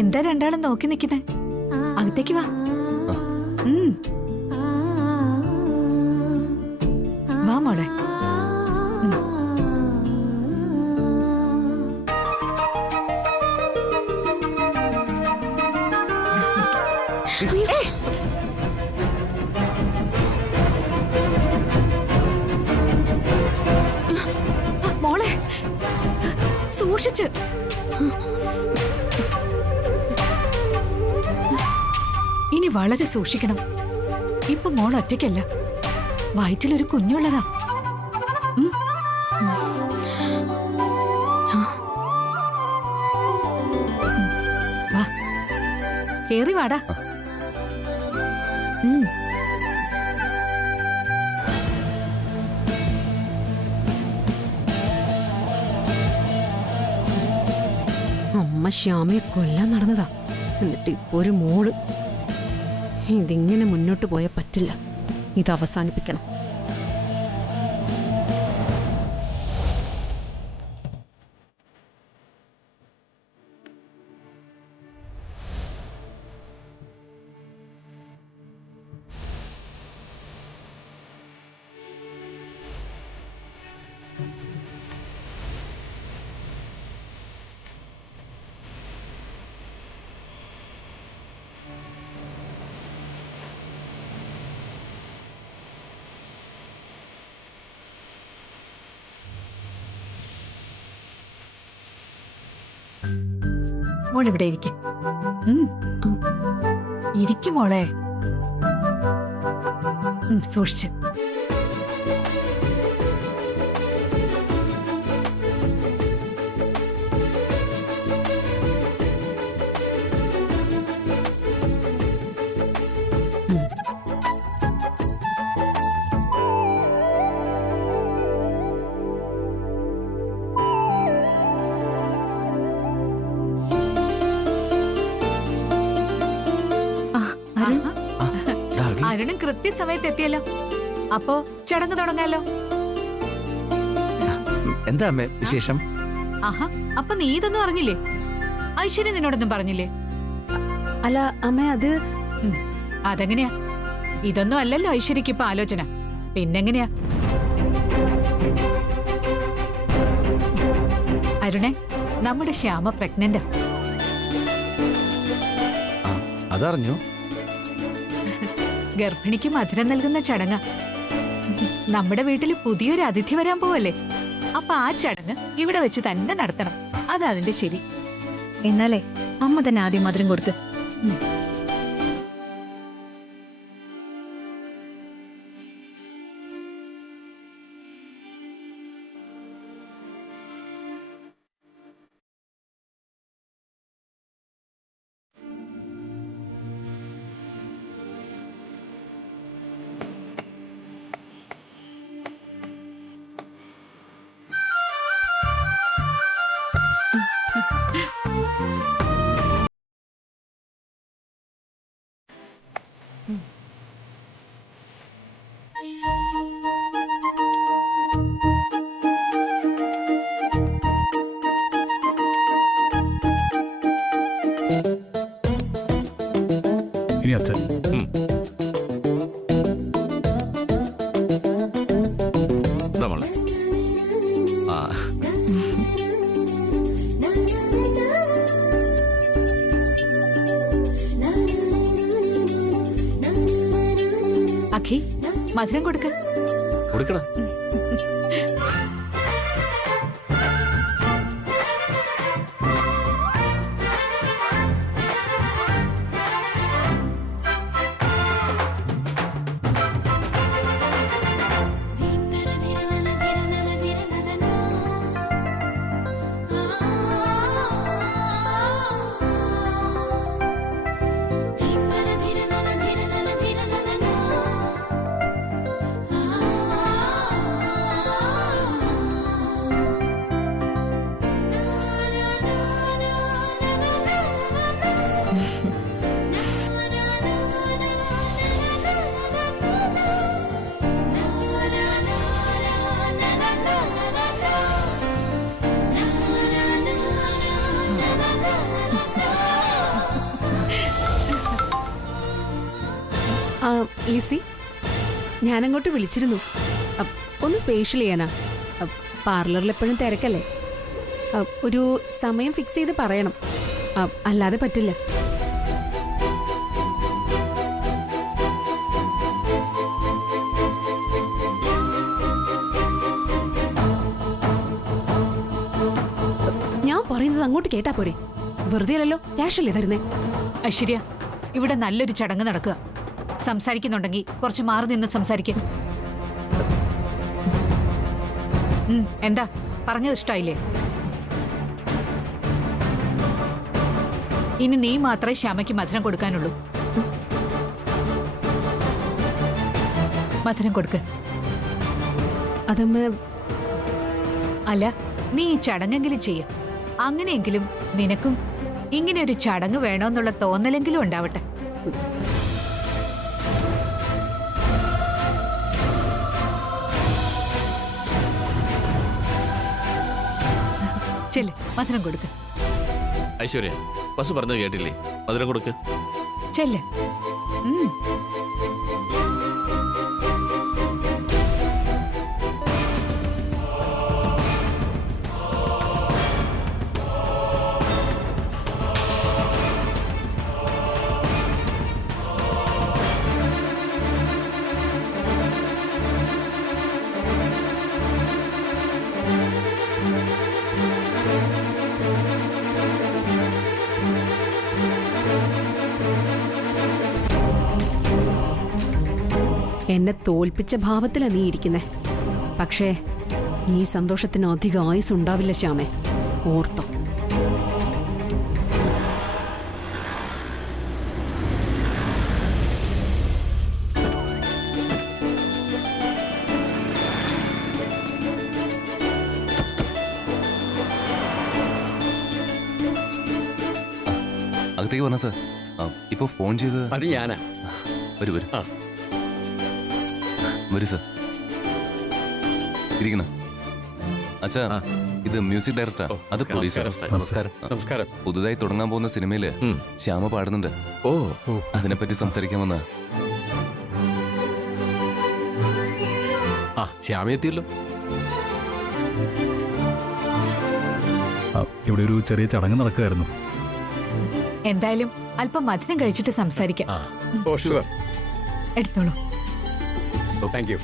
എന്താ രണ്ടാളും നോക്കി നിൽക്കുന്നേ? അകത്തേക്ക് വാ. വാ മോളെ. മോളെ സൂക്ഷിച്ച്. ഇനി വളരെ സൂക്ഷിക്കണം. ഇപ്പൊ മോൾ ഒറ്റയ്ക്കല്ല, വയറ്റിലൊരു കുഞ്ഞുള്ളതാ. വാ, കേറി വാടാ. അമ്മ ശ്യാമയെ കൊല്ലാൻ നടന്നതാ. എന്നിട്ട് ഇപ്പൊ ഒരു മോള്. ഇതിങ്ങനെ മുന്നോട്ട് പോയാൽ പറ്റില്ല. ഇത് അവസാനിപ്പിക്കണം. മോൾ ഇവിടെ ഇരിക്കും. ഇരിക്കും മോളെ. സൂക്ഷിച്ച്. അരുണും കൃത്യസമയത്ത് എത്തിയല്ലോ. അപ്പോ ചടങ്ങ് തുടങ്ങാലോ. എന്താ അമ്മേ വിശേഷം? ആഹാ, അപ്പൊ നീ ഇതൊന്നും അറിഞ്ഞില്ലേ? ഐശ്വര്യ നിന്നോടൊന്നും പറഞ്ഞില്ലേ? അല്ല അമ്മ, അത് അതെങ്ങനെയാ? ഇതൊന്നും അല്ലല്ലോ ഐശ്വര്യക്ക് ഇപ്പൊ ആലോചന. പിന്നെങ്ങനെയാ? അരുണെ, നമ്മുടെ ശ്യാമ പ്രഗ്നന്റാ. അതറിഞ്ഞു. ഗർഭിണിക്ക് മധുരം നൽകുന്ന ചടങ്ങ്. നമ്മുടെ വീട്ടിൽ പുതിയൊരു അതിഥി വരാൻ പോവല്ലേ? അപ്പൊ ആ ചടങ്ങ് ഇവിടെ വെച്ച് തന്നെ നടത്തണം. അതാ അതിന്റെ ശരി. എന്നാലേ അമ്മ തന്നെ ആദ്യം മധുരം കൊടുക്ക്. ഇനി അച്ഛൻ. നമ്മളെ അഖി, മധുരം കൊടുക്ക. കൊടുക്കടാ. ഐസി ഞാനങ്ങോട്ട് വിളിച്ചിരുന്നു. ഒന്ന് ഫേഷ്യൽ ചെയ്യാനാ. പാർലറിൽ എപ്പോഴും തിരക്കല്ലേ. ഒരു സമയം ഫിക്സ് ചെയ്ത് പറയണം. അല്ലാതെ പറ്റില്ല. ഞാൻ പറയുന്നത് അങ്ങോട്ട് കേട്ടാ പോരെ. വെറുതെ അല്ലല്ലോ ക്യാഷല്ലേ തരുന്നേ. ഐശ്വര്യ, ഇവിടെ നല്ലൊരു ചടങ്ങ് നടക്കുക. സംസാരിക്കുന്നുണ്ടെങ്കിൽ കുറച്ച് മാറി നിന്ന് സംസാരിക്കും. എന്താ പറഞ്ഞത് ഇഷ്ടായില്ലേ? ഇനി നീ മാത്രമേ ശ്യാമയ്ക്ക് മധുരം കൊടുക്കാനുള്ളൂ. മധുരം കൊടുക്ക്. അതമ്മ അല്ല, നീ ഈ ചടങ്ങെങ്കിലും ചെയ്യും. അങ്ങനെയെങ്കിലും നിനക്കും ഇങ്ങനെ ഒരു ചടങ്ങ് വേണമെന്നുള്ള തോന്നലെങ്കിലും ഉണ്ടാവട്ടെ. ചെല്ല്, മധുരം കൊടുക്ക്. ഐശ്വര്യ, ബസ് പറഞ്ഞത് കേട്ടില്ലേ? മധുരം കൊടുക്ക്. ചെല്ല്. എന്നെ തോൽപ്പിച്ച ഭാവത്തിലാ നീ ഇരിക്കുന്നേ. പക്ഷേ ഈ സന്തോഷത്തിന് അധികം ആയുസ് ഉണ്ടാവില്ല ശ്യാമേ, ഓർത്തോ. അകത്തേക്ക് പറഞ്ഞ സാർ. ഇപ്പൊ ഫോൺ ചെയ്ത് അത് ഞാനാ. വരൂ വരൂ. വരൂ സാർ, ഇരിക്കണം. അച്ഛാ, ഇത് മ്യൂസിക് ഡയറക്ടറാ, അത് പ്രൊഡ്യൂസർ. നമസ്കാരം. നമസ്കാരം. പുതുതായി തുടങ്ങാൻ പോകുന്ന സിനിമയില് ശ്യാമ പാടുന്നുണ്ട്. ഓ, അതിനെപ്പറ്റി സംസാരിക്കാൻ വന്ന. ശ്യാമ എത്തിയല്ലോ. ഇവിടെ ഒരു ചെറിയ ചടങ്ങ് നടക്കുകയായിരുന്നു. എന്തായാലും അല്പം മധുരം കഴിച്ചിട്ട് സംസാരിക്കാം. എടുത്തോളൂ. Thank you.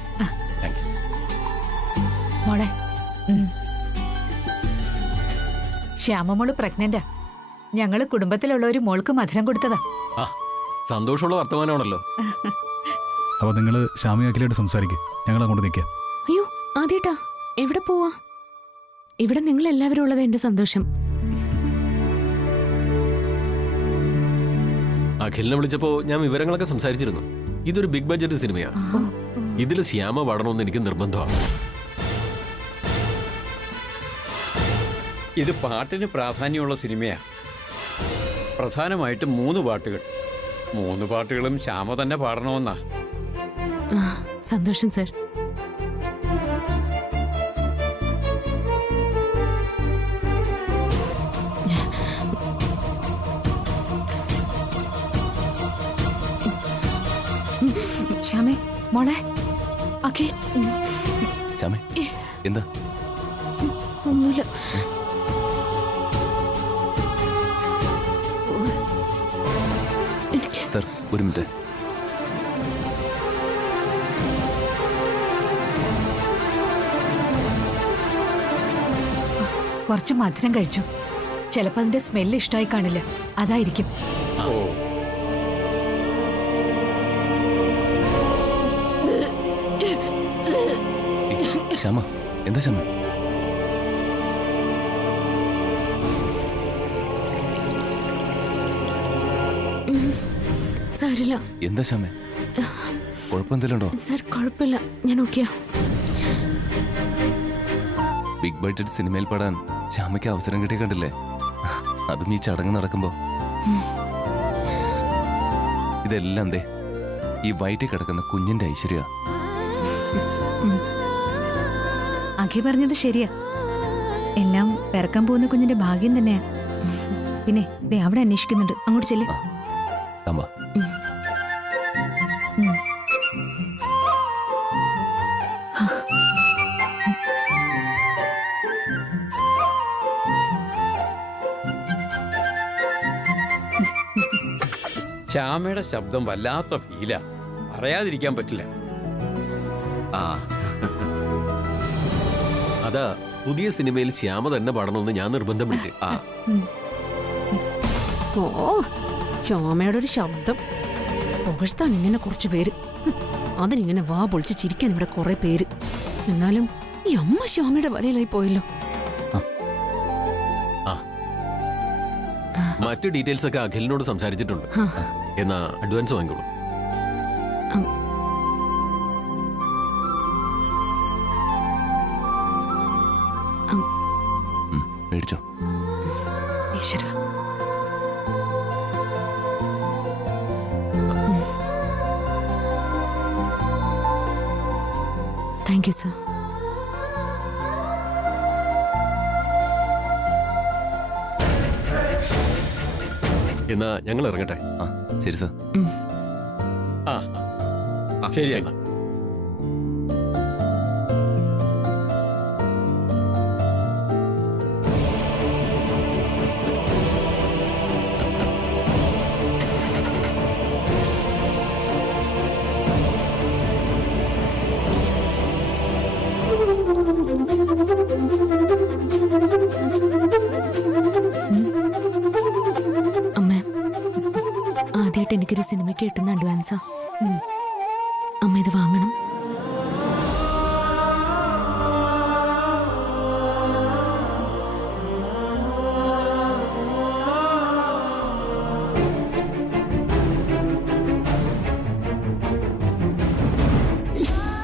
മോളെ, ശ്യാമമോള് പ്രഗ്നന്റാ. ഞങ്ങള് കുടുംബത്തിലുള്ള ഒരു മോൾക്ക് മധുരം കൊടുത്തതാ. സന്തോഷമുള്ള വർത്തമാനമാണല്ലോ. അപ്പൊ നിങ്ങൾ ശ്യാമി അഖിലായിട്ട് സംസാരിക്കും, ഞങ്ങൾ അങ്ങോട്ട് നിൽക്കാം. അയ്യോ ആദ്യേട്ടാ, എവിടെ പോവാ? ഇവിടെ നിങ്ങൾ എല്ലാവരും ഉള്ളത് എന്റെ സന്തോഷം. അഖിലിനെ വിളിച്ചപ്പോ ഞാൻ വിവരങ്ങളൊക്കെ സംസാരിച്ചിരുന്നു. ഇതൊരു ബിഗ് ബഡ്ജറ്റ് സിനിമയാണ്. ഇതിൽ ശ്യാമ പാടണമെന്ന് എനിക്ക് നിർബന്ധമാണ്. ഇത് പാട്ടിന് പ്രാധാന്യമുള്ള സിനിമയാണ്. പ്രധാനമായിട്ടും 3 പാട്ടുകൾ. 3 പാട്ടുകളും ശ്യാമ തന്നെ പാടണമെന്നാ. സന്തോഷം സർ. ശ്യാമേ, മോളെ, അഖിൽ. ശ്യാമേ, എന്താ? ഒന്നുമില്ല. സാർ, ഒരു മിനിറ്റ്. കുറച്ച് മധുരം കഴിച്ചു. ചിലപ്പോ അതിന്റെ സ്മെല്ല് ഇഷ്ടമായി കാണില്ല, അതായിരിക്കും. ശ്യാമ, എന്താ ശ്യാമ? സാരില്ല. എന്താ ശ്യാമേ? കുഴപ്പമെന്തെങ്കിലും ഉണ്ടോ? സർ കുഴപ്പമില്ല, ഞാൻ ഓക്കെയാ. ബിഗ് ബഡ്ജറ്റ് സിനിമയിൽ പാടാൻ ശ്യാമയ്ക്ക് അവസരം കിട്ടിയ കണ്ടില്ലേ? അതും ഈ ചടങ്ങ് നടക്കുമ്പോ. ഇതെല്ലാം ദേ ഈ വയറ്റിൽ കിടക്കുന്ന കുഞ്ഞിന്റെ ഐശ്വര്യ. അഖി പറഞ്ഞത് ശരിയാ. എല്ലാം പിറക്കാൻ പോകുന്ന കുഞ്ഞിന്റെ ഭാഗ്യം തന്നെയാ. പിന്നെ ദേ അവിടെ അന്വേഷിക്കുന്നുണ്ട്, അങ്ങോട്ട് ചെല്ലേ. തമ്പാ. ശ്യാമയുടെ ശബ്ദം വല്ലാത്ത ഫീലാ, പറയാതിരിക്കാൻ പറ്റില്ല. ആ അതാ പുതിയ സിനിമയിൽ ശ്യാമ തന്നെ പാടണമെന്ന് ഞാൻ നിർബന്ധം പിടിച്ച്. ആ ഓ ശ്യാമയുടെ ഒരു ശബ്ദം പുകഴ്ത്താൻ ഇങ്ങനെ കുറച്ച് പേര്, അതിനിങ്ങനെ വാ പൊളിച്ച് ചിരിക്കാൻ ഇവിടെ കുറെ പേര്. എന്നാലും ഈ അമ്മ ശ്യാമയുടെ വലയിലായി പോയല്ലോ. മറ്റു ഡീറ്റെയിൽസ് ഒക്കെ അഖിലിനോട് സംസാരിച്ചിട്ടുണ്ട്. എന്നാ അഡ്വാൻസ് വാങ്ങിക്കോളൂ. മേടിച്ചോ. ഈശ്വര, താങ്ക് യു സർ. എന്നാ ഞങ്ങൾ ഇറങ്ങട്ടെ. ആ ശരി സാർ. ആ ആ, ശരി ശരി. എന്നാ. അമ്മ, ആദ്യമായിട്ട് എനിക്കൊരു സിനിമയ്ക്ക് കിട്ടുന്ന അഡ്വാൻസാ. അമ്മ ഇത് വാങ്ങണം.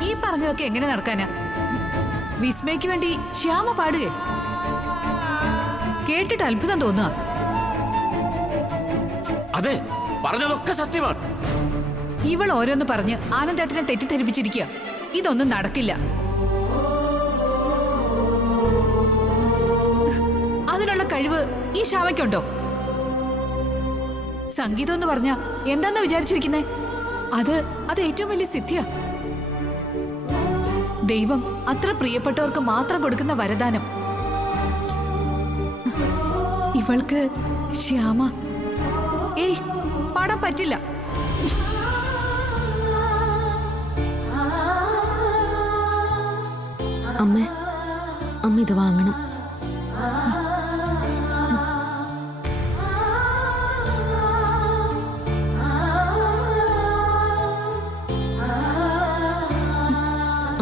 ഈ പറഞ്ഞതൊക്കെ എങ്ങനെ നടക്കാനാ? വിസ്മയ്ക്ക് വേണ്ടി ശ്യാമ പാടുകയെ കേട്ടിട്ട് അത്ഭുതം തോന്നുക. അതെ, പറഞ്ഞതൊക്കെ സത്യമാണ്. ഇവൾ ഓരോന്ന് പറഞ്ഞ് ആനന്ദേട്ടനെ തെറ്റിദ്ധരിപ്പിച്ചിരിക്കുക. ഇതൊന്നും നടക്കില്ല. അതിനുള്ള കഴിവ് ഈ ശ്യാമയ്ക്കുണ്ടോ? സംഗീതം എന്ന് പറഞ്ഞ എന്താന്ന് വിചാരിച്ചിരിക്കുന്നേ? അത് ഏറ്റവും വലിയ സിദ്ധിയാ. ദൈവം അത്ര പ്രിയപ്പെട്ടവർക്ക് മാത്രം കൊടുക്കുന്ന വരദാനം. ഇവൾക്ക് ശ്യാമ പാടാൻ പറ്റില്ല. അമ്മ ഇത് വാങ്ങണം.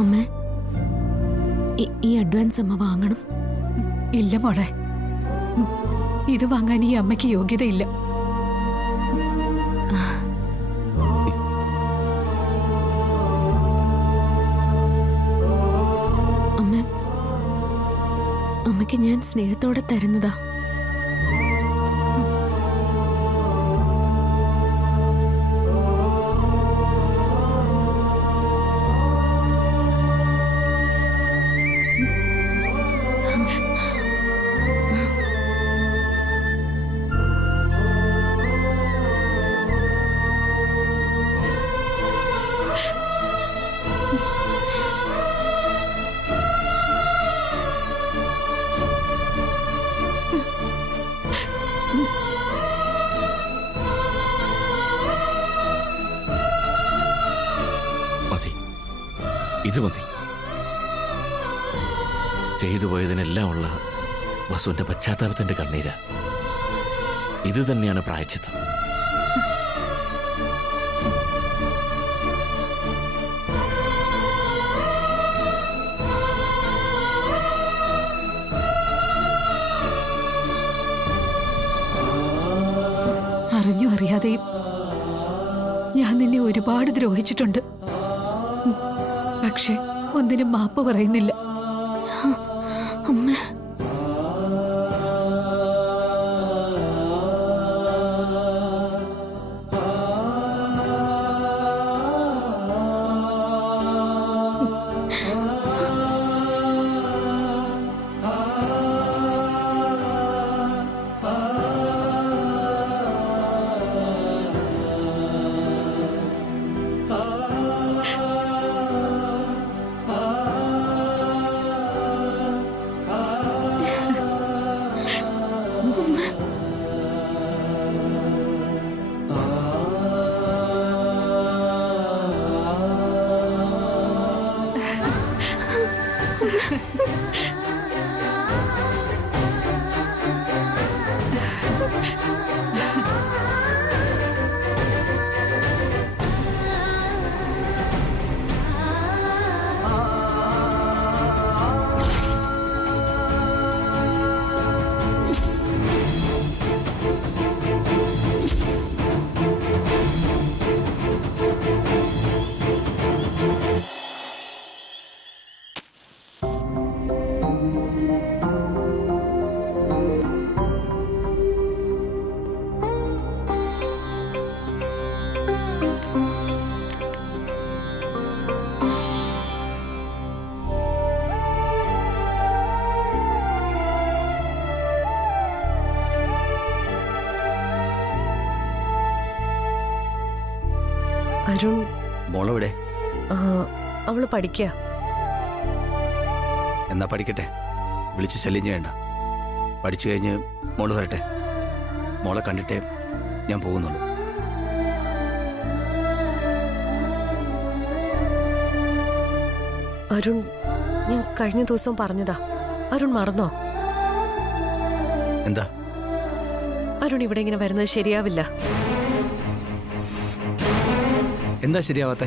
അമ്മ, ഈ അഡ്വാൻസ് അമ്മ വാങ്ങണം. ഇല്ല മോളെ, ഇത് വാങ്ങാൻ ഈ അമ്മയ്ക്ക് യോഗ്യതയില്ല. അമ്മയ്ക്ക് ഞാൻ സ്നേഹത്തോടെ തരുന്നതാ. മതി, ഇത് മതി. ചെയ്തു പോയതിനെല്ലാം ഉള്ള വസുവിന്റെ പശ്ചാത്താപത്തിന്റെ കണ്ണീര. ഇത് തന്നെയാണ് പ്രായശ്ചിത്തം. അറിഞ്ഞു അറിയാതെയും ഞാൻ നിന്നെ ഒരുപാട് ദ്രോഹിച്ചിട്ടുണ്ട്. പക്ഷെ ഒന്നിനും മാപ്പ് പറയുന്നില്ല. അമ്മ, അരുൺ, മോളെവിടെ? അവള് പഠിക്കുക. എന്നാ പഠിക്കട്ടെ, വിളിച്ച് ശല്യം ചെയ്യണ്ട. പഠിച്ചു കഴിഞ്ഞ് മോള് വരട്ടെ. മോളെ കണ്ടിട്ടേ ഞാൻ പോകുന്നുള്ളൂ. അരുൺ, ഞാൻ കഴിഞ്ഞ ദിവസം പറഞ്ഞതാ. അരുൺ മറന്നോ? എന്താ? അരുൺ ഇവിടെ ഇങ്ങനെ വരുന്നത് ശരിയാവില്ല. എന്താ ശരിയാവാത്തെ?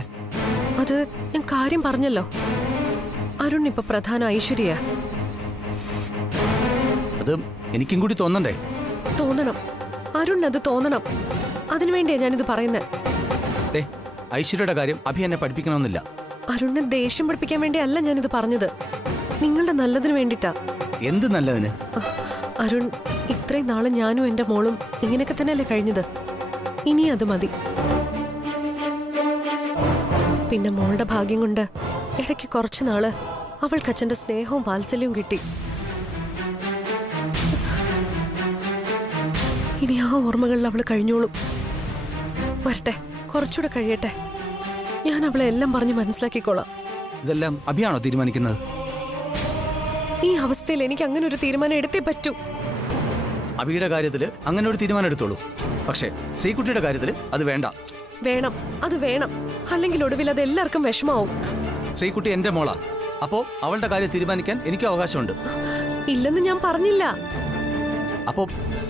അത് ഞാൻ കാര്യം പറഞ്ഞല്ലോ. അരുൺ ഇപ്പൊ പ്രധാന ഐശ്വര്യ. അത് എനിക്കും കൂടി തോന്നണ്ടേ? തോന്നണം. അരുൺ അത് തോന്നണം. അതിനുവേണ്ടിയാ ഞാനിത് പറയുന്നത്. ഐശ്വര്യയുടെ കാര്യം അഭി എന്നെ പഠിപ്പിക്കണമെന്നില്ല. അരുണിനെ ദേഷ്യം പഠിപ്പിക്കാൻ വേണ്ടിയല്ല ഞാനിത് പറഞ്ഞത്. നിങ്ങളുടെ നല്ലതിന് വേണ്ടിട്ടാ. എന്ത് നല്ലതിന്? അരുൺ, ഇത്രയും നാള് ഞാനും എന്റെ മോളും ഇങ്ങനെയൊക്കെ തന്നെയല്ലേ കഴിഞ്ഞത്. ഇനി അത് മതി. പിന്നെ മോളുടെ ഭാഗ്യം കൊണ്ട് ഇടയ്ക്ക് കുറച്ചു നാള് അവൾക്ക് അച്ഛന്റെ സ്നേഹവും വാത്സല്യവും കിട്ടി. ഇനി ആ ഓർമ്മകളിൽ അവള് കഴിഞ്ഞോളും. വരട്ടെ, കുറച്ചുകൂടെ കഴിയട്ടെ. ഞാൻ അവളെ എല്ലാം പറഞ്ഞ് മനസ്സിലാക്കിക്കോളാം. ഇതെല്ലാം അഭിയാണോ തീരുമാനിക്കുന്നത്? ഈ അവസ്ഥയിൽ എനിക്ക് അങ്ങനെ ഒരു തീരുമാനം എടുത്തേ പറ്റൂ. അഭിയുടെ കാര്യത്തിൽ അങ്ങനെ ഒരു തീരുമാനം എടുത്തോളൂ. പക്ഷേ ശ്രീകുട്ടിയുടെ കാര്യത്തിൽ അത് വേണ്ട. വേണം, അത് വേണം. അല്ലെങ്കിൽ ഒടുവിൽ അത് എല്ലാവർക്കും വിഷമാവും. ശ്രീകുട്ടി എന്റെ മോളാ. അപ്പോ അവളുടെ കാര്യം തീരുമാനിക്കാൻ എനിക്ക് അവകാശമുണ്ട്. ഇല്ലെന്ന് ഞാൻ പറഞ്ഞില്ല. അപ്പോ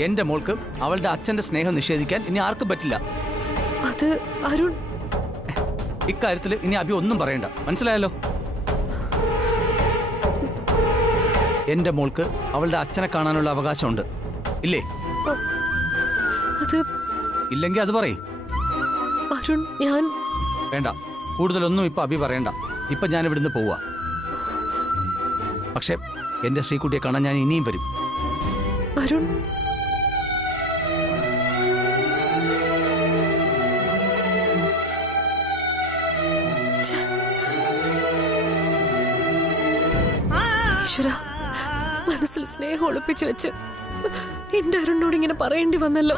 എന്റെ മോൾക്ക് അവളുടെ അച്ഛന്റെ സ്നേഹം നിഷേധിക്കാൻ ഇനി ആർക്കും പറ്റില്ല. അത് അരുൺ, ഇക്കാര്യത്തിൽ ഇനി അഭി ഒന്നും പറയണ്ട, മനസ്സിലായല്ലോ? എന്റെ മോൾക്ക് അവളുടെ അച്ഛനെ കാണാനുള്ള അവകാശമുണ്ട്, ഇല്ലേ? അത് ഇല്ലെങ്കിൽ അത് പറയ്. അരുൺ, ഞാൻ വേണ്ട, കൂടുതലൊന്നും ഇപ്പൊ അഭി പറയണ്ട. ഇപ്പൊ ഞാൻ ഇവിടുന്ന് പോവാ. പക്ഷെ എന്റെ ശ്രീകുട്ടിയെ കാണാൻ ഞാൻ ഇനിയും വരും. അരുൺ, ഈശ്വരാ, മനസ്സിൽ സ്നേഹം ഒളിപ്പിച്ചു വെച്ച് എന്റെ അരുണിനോട് ഇങ്ങനെ പറയേണ്ടി വന്നല്ലോ.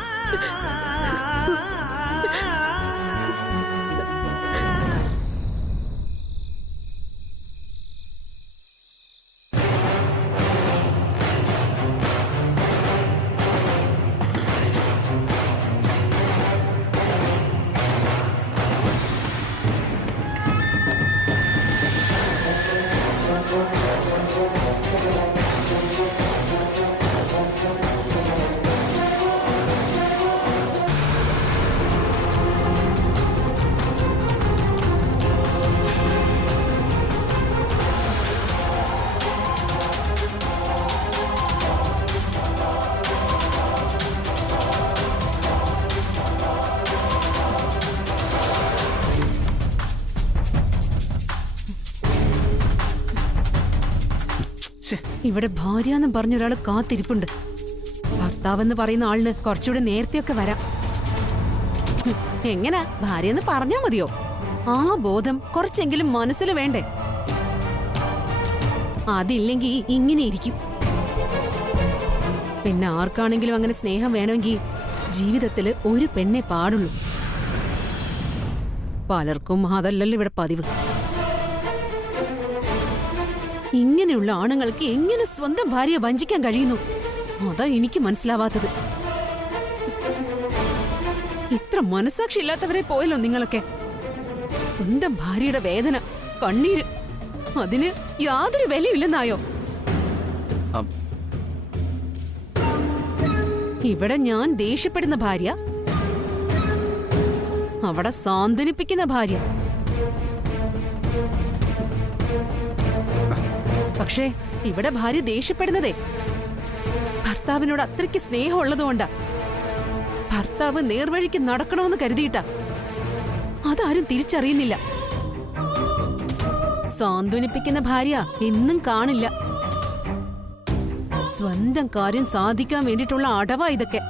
ഇവിടെ ഭാര്യ പറഞ്ഞൊരാള് കാത്തിരിപ്പുണ്ട്. ഭർത്താവെന്ന് പറയുന്ന ആളിന് കുറച്ചുകൂടെ നേരത്തെയൊക്കെ വരാം. എങ്ങനാ ഭാര്യയെന്ന് പറഞ്ഞാ മതിയോ? ആ ബോധം കുറച്ചെങ്കിലും മനസ്സിൽ വേണ്ടേ? അതില്ലെങ്കിൽ ഇങ്ങനെ ഇരിക്കും. പിന്നെ ആർക്കാണെങ്കിലും അങ്ങനെ സ്നേഹം വേണമെങ്കിൽ ജീവിതത്തിൽ ഒരു പെണ്ണെ പാടുള്ളൂ. പലർക്കും അതല്ലല്ലോ ഇവിടെ പതിവ്. ഇങ്ങനെയുള്ള ആണുങ്ങൾക്ക് എങ്ങനെ സ്വന്തം ഭാര്യയെ വഞ്ചിക്കാൻ കഴിയുന്നു? അതാ എനിക്ക് മനസ്സിലാവാത്തത്. ഇത്ര മനസാക്ഷി ഇല്ലാത്തവരെ പോയല്ലോ നിങ്ങളൊക്കെ. സ്വന്തം ഭാര്യയുടെ വേദന, കണ്ണീര് അതിന് യാതൊരു വിലയില്ലെന്നായോ? അം, ഇവിടെ ഞാൻ ദേഷ്യപ്പെടുന്ന ഭാര്യ, അവിടെ സാന്ത്വനിപ്പിക്കുന്ന ഭാര്യ. പക്ഷേ ഇവിടെ ഭാര്യ ദേഷ്യപ്പെടുന്നതേ ഭർത്താവിനോട് അത്രയ്ക്ക് സ്നേഹമുള്ളതുകൊണ്ടാ. ഭർത്താവ് നേർവഴിക്ക് നടക്കണമെന്ന് കരുതിയിട്ടാ. അതാരും തിരിച്ചറിയുന്നില്ല. സാന്ത്വനിപ്പിക്കുന്ന ഭാര്യ എന്നും കാണില്ല. സ്വന്തം കാര്യം സാധിക്കാൻ വേണ്ടിയിട്ടുള്ള അടവാ ഇതൊക്കെ.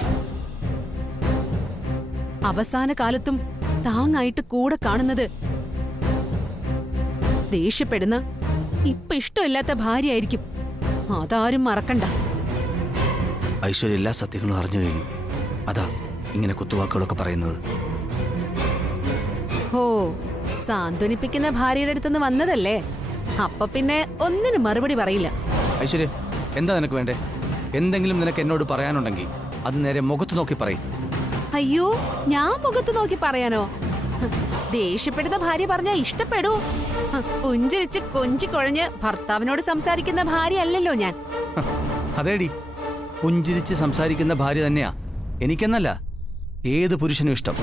അവസാന കാലത്തും താങ്ങായിട്ട് കൂടെ കാണുന്നത് ദേഷ്യപ്പെടുന്ന, ഇപ്പൊ ഇഷ്ടമില്ലാത്ത ഭാര്യയായിരിക്കും. അതാരും മറക്കണ്ട. ഐശ്വര്യ എല്ലാ സത്യങ്ങളും അറിഞ്ഞു കഴിഞ്ഞു. അതാ ഇങ്ങനെ കുത്തുവാക്കുകളൊക്കെ പറയുന്നത്. ഓ, സാന്ത്വനിപ്പിക്കുന്ന ഭാര്യയുടെ അടുത്തുനിന്ന് വന്നതല്ലേ? അപ്പൊ പിന്നെ ഒന്നിനും മറുപടി പറയില്ല. ഐശ്വര്യ, എന്താ നിനക്ക് വേണ്ടേ? എന്തെങ്കിലും നിനക്ക് എന്നോട് പറയാനുണ്ടെങ്കിൽ അത് നേരെ മുഖത്ത് നോക്കി പറയും. അയ്യോ, ഞാൻ മുഖത്ത് നോക്കി പറയാനോ? ദേഷ്യപ്പെടുന്ന ഭാര്യ പറഞ്ഞാ ഇഷ്ടപ്പെടൂ? പുഞ്ചിരിച്ച് കൊഞ്ചിക്കൊഴഞ്ഞ് ഭർത്താവിനോട് സംസാരിക്കുന്ന ഭാര്യ അല്ലല്ലോ ഞാൻ. അതേടി, പുഞ്ചിരിച്ച് സംസാരിക്കുന്ന ഭാര്യ തന്നെയാ എനിക്കെന്നല്ല ഏത് പുരുഷനും ഇഷ്ടം.